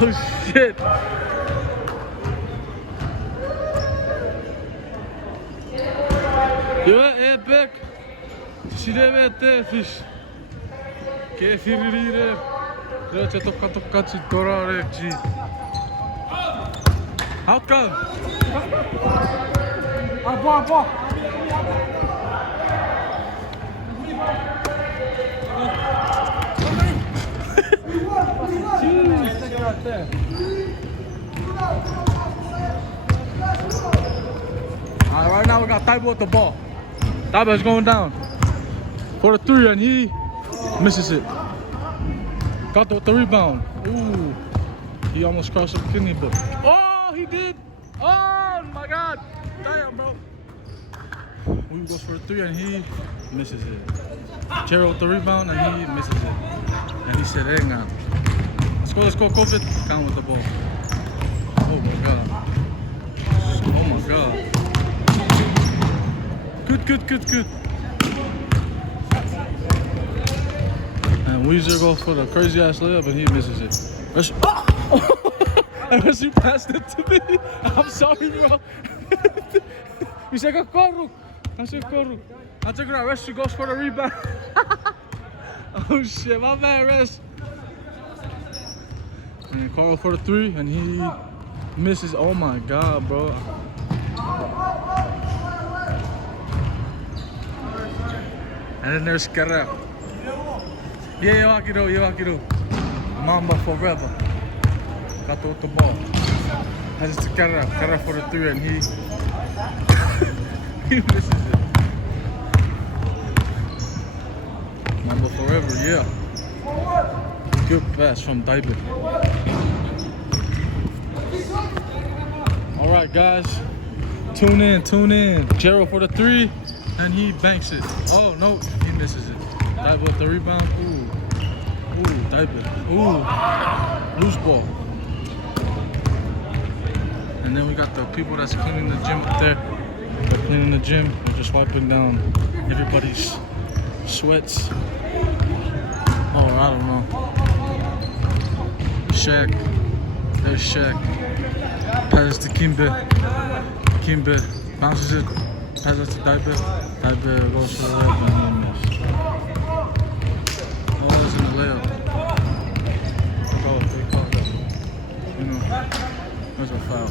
Oh shit. Ja, back. Si deve te fish. Che firire. C'è tocca dorare G. Outcome. Boa. Alright, right now we got Taibo with the ball. Taibo is going down for the 3 and he misses it. Got the rebound. Ooh, he almost crossed the kidney, but oh, he did. Oh my God, damn, bro. He goes for the 3 and he misses it. Gerald with the rebound and he misses it. And he said, "Hang on, let's go, COVID." Count with the ball. Oh my God. Oh my God. Good. And Weezer goes for the crazy ass layup and he misses it. And Wesley passed it to me. I'm sorry, bro. He said, "Go." I said, "Go." I took it out. Wesley goes for the rebound. Oh shit, my man, Rest. And Carl for the 3 and he misses. Oh my God, bro. And then there's Karab. Yeah, Akiro. Mamba forever. Got with the ball. Has it to Karab for the 3 and he misses it. Mamba forever, yeah. Good pass from Daibit. Alright guys, tune in. Gerald for the 3 and he banks it. Oh no, he misses it. Daibit with the rebound. Ooh, Daibit. Ooh, loose ball. And then we got the people that's cleaning the gym up there. They're cleaning the gym. They're just wiping down everybody's sweats. Oh, I don't know. Shaq. There's Shaq. Passes to Kimbe. Kimbe bounces it. Passes to Daibe. Daibe goes for the layup and he missed. Oh, it's in the layup. They called that. You know, there's a foul.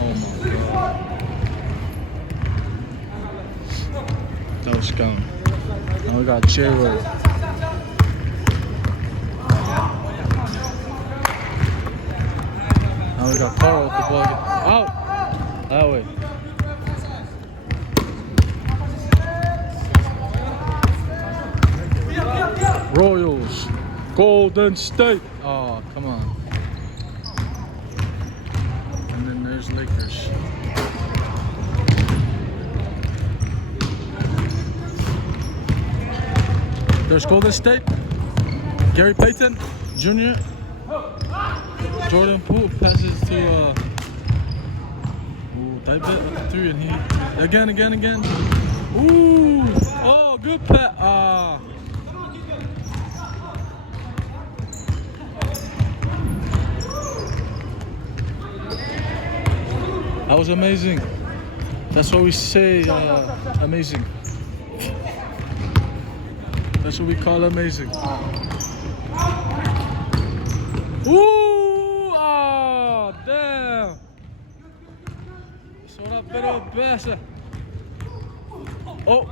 Oh my God. That was scum. Now we got J-Roll. Now we got Carl with the ball. Out! That way. Royals. Golden State. Oh, come on. And then there's Lakers. There's Golden State. Gary Payton Jr. Jordan Poole passes to Daibit with the 3 and he again. Ooh! Oh, good pass. That was amazing. That's what we say, amazing. That's what we call amazing. Ooh! Oh, damn! So that better better. Oh!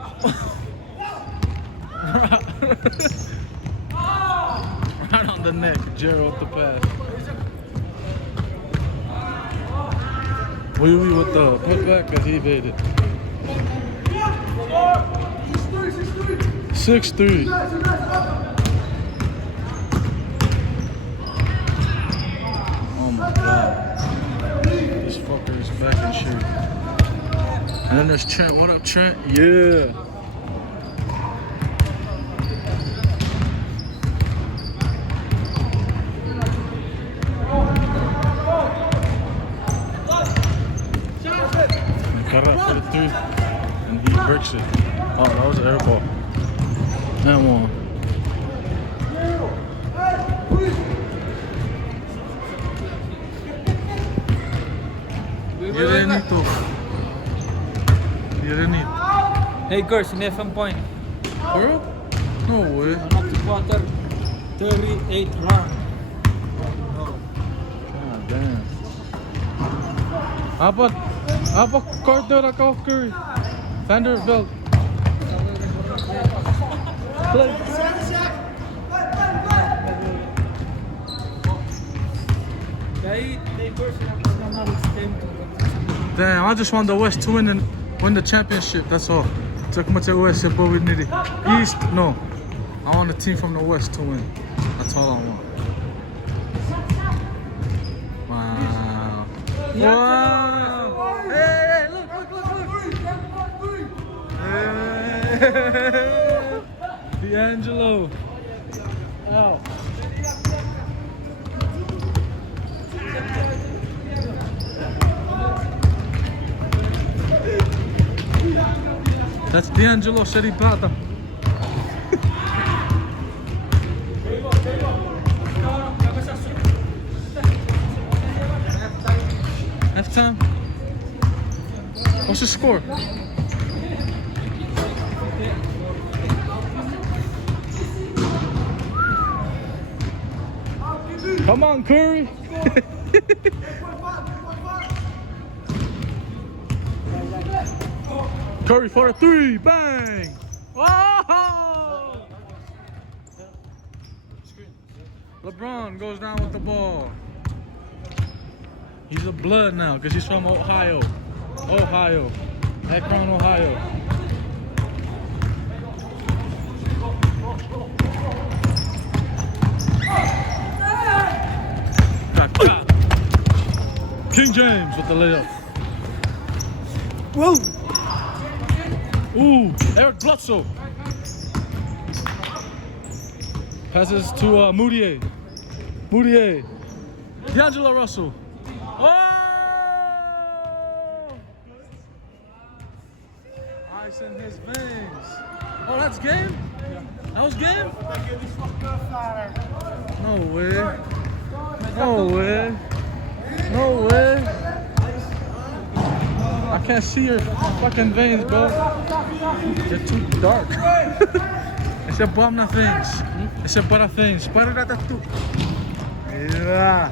Right on the neck, Gerald with the pass. We with the putback and he evaded. 6'3". Oh my God. This fucker is back and shoot. And then there's Trent. What up, Trent? Yeah. Got up for the 3 and he breaks it. Oh, that was an air ball. And one. Irenito. Irenito. Hey, girls, 11 point. For real? No way. One of the quarter, 38 round. God damn. Apa quarter ako, Curry? Vanderbilt. Play. Damn, I just want the West to win and win the championship, that's all. Took much at West, but we need it. East, no. I want a team from the West to win. That's all I want. Wow. Wow. Hey, look. Hey. D'Angelo. Ow. That's D'Angelo City Plata. Half time. What's the score? Come on, Curry. Curry for a three, bang! Oh! LeBron goes down with the ball. He's a blood now because he's from Ohio. Akron, Ohio. King James with the layup. Whoa! Ooh, Eric Bledsoe. Passes to Moutier. D'Angelo Russell. Oh! Ice in his veins. Oh, that's game? That was game? No way. No way. I can't see your fucking veins, bro. They're too dark. Esse é bom na veins. Esse é para veins. Para da tatu. Yeah.